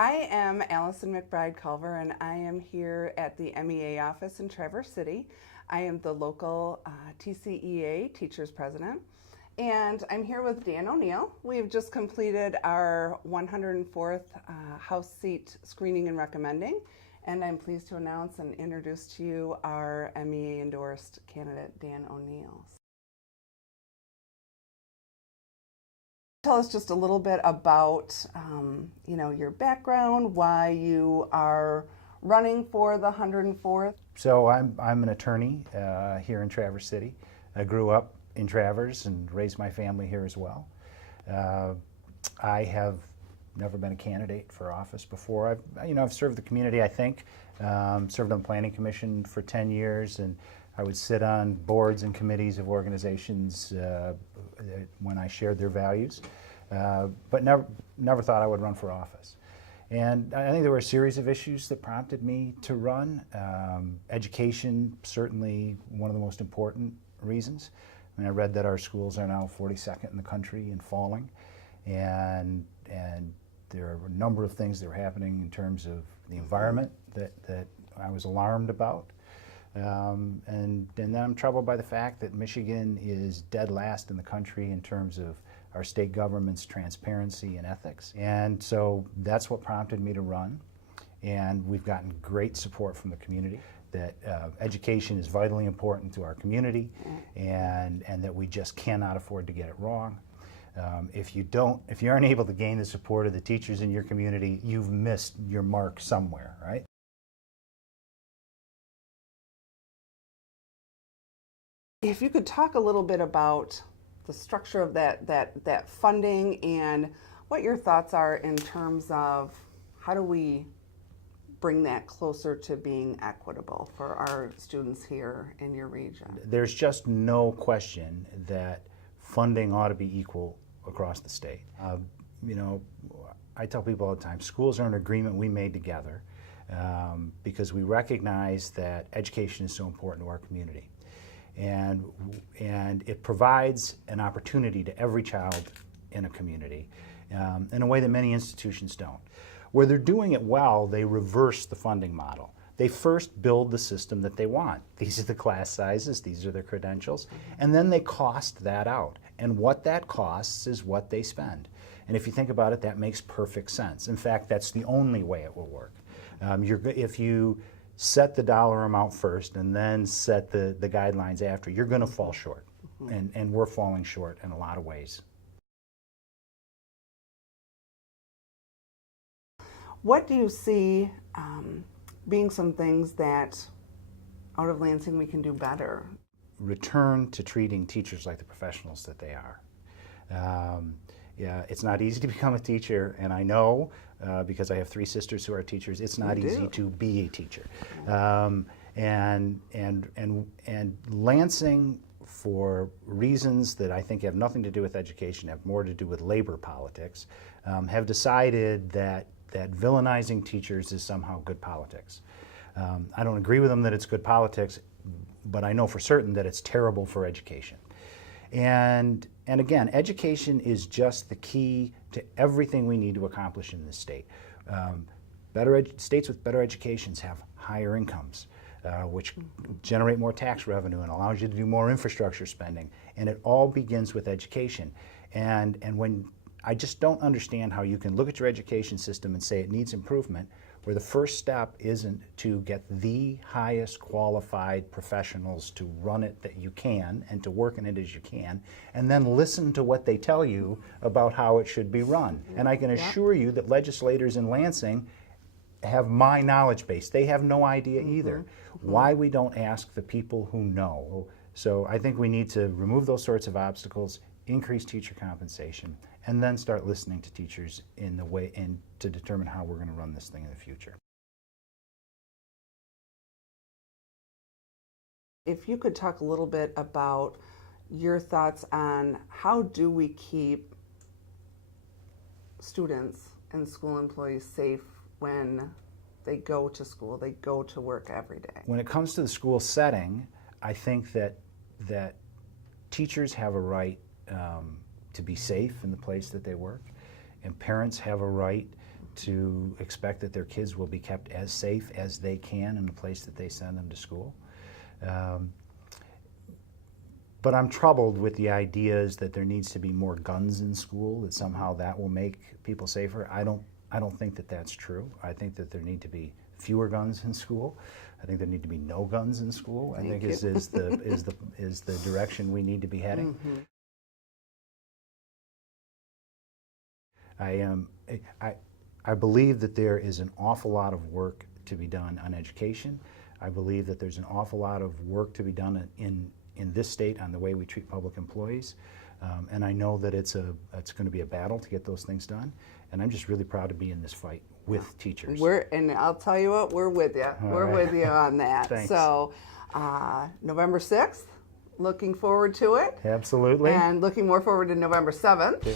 I am Allison McBride Culver, and I am here at the MEA office in Traverse City. I am the local TCEA Teachers President, and I'm here with Dan O'Neil. We've just completed our 104th House seat screening and recommending, and I'm pleased to announce and introduce to you our MEA endorsed candidate, Dan O'Neil. Tell us just a little bit about, your background, why you are running for the 104th. So I'm an attorney here in Traverse City. I grew up in Traverse and raised my family here as well. I have never been a candidate for office before. I've served the community, I think. Served on the Planning Commission for 10 years, and I would sit on boards and committees of organizations when I shared their values, but never thought I would run for office. And I think there were a series of issues that prompted me to run. Education, certainly one of the most important reasons. I read that our schools are now 42nd in the country and falling, and there are a number of things that were happening in terms of the environment that I was alarmed about. And then I'm troubled by the fact that Michigan is dead last in the country in terms of our state government's transparency and ethics. And so that's what prompted me to run. And we've gotten great support from the community that education is vitally important to our community, and that we just cannot afford to get it wrong. If you aren't able to gain the support of the teachers in your community, you've missed your mark somewhere, right? If you could talk a little bit about the structure of that funding and what your thoughts are in terms of how do we bring that closer to being equitable for our students here in your region? There's just no question that funding ought to be equal across the state. I tell people all the time, schools are an agreement we made together because we recognize that education is so important to our community. And it provides an opportunity to every child in a community in a way that many institutions don't. Where they're doing it well, they reverse the funding model. They first build the system that they want. These are the class sizes, these are their credentials, and then they cost that out. And what that costs is what they spend. And if you think about it, that makes perfect sense. In fact, that's the only way it will work. If you set the dollar amount first and then set the guidelines after, you're going to fall short. And we're falling short in a lot of ways. What do you see being some things that out of Lansing we can do better? Return to treating teachers like the professionals that they are. Yeah, it's not easy to become a teacher, and I know because I have 3 sisters who are teachers, it's not easy to be a teacher. And Lansing, for reasons that I think have nothing to do with education, have more to do with labor politics, have decided that villainizing teachers is somehow good politics. I don't agree with them that it's good politics, but I know for certain that it's terrible for education. And again, education is just the key to everything we need to accomplish in this state. States with better educations have higher incomes, which generate more tax revenue and allows you to do more infrastructure spending. And it all begins with education. And when I just don't understand how you can look at your education system and say it needs improvement, where the first step isn't to get the highest qualified professionals to run it that you can and to work in it as you can, and then listen to what they tell you about how it should be run. And I can assure you that legislators in Lansing have my knowledge base. They have no idea either. Why we don't ask the people who know. So I think we need to remove those sorts of obstacles, increase teacher compensation, and then start listening to teachers in the way and to determine how we're going to run this thing in the future. If you could talk a little bit about your thoughts on how do we keep students and school employees safe when they go to school, they go to work every day? When it comes to the school setting, I think that teachers have a right to be safe in the place that they work, and parents have a right to expect that their kids will be kept as safe as they can in the place that they send them to school. But I'm troubled with the ideas that there needs to be more guns in school, that somehow that will make people safer. I don't think that that's true. I think that there need to be fewer guns in school. I think there need to be no guns in school. I think is the direction we need to be heading. I believe that there is an awful lot of work to be done on education. I believe that there's an awful lot of work to be done in this state on the way we treat public employees. And I know that it's going to be a battle to get those things done. And I'm just really proud to be in this fight with teachers. And I'll tell you what, we're with you. We're with you on that. Thanks. So November 6th, looking forward to it. Absolutely. And looking more forward to November 7th. Yeah.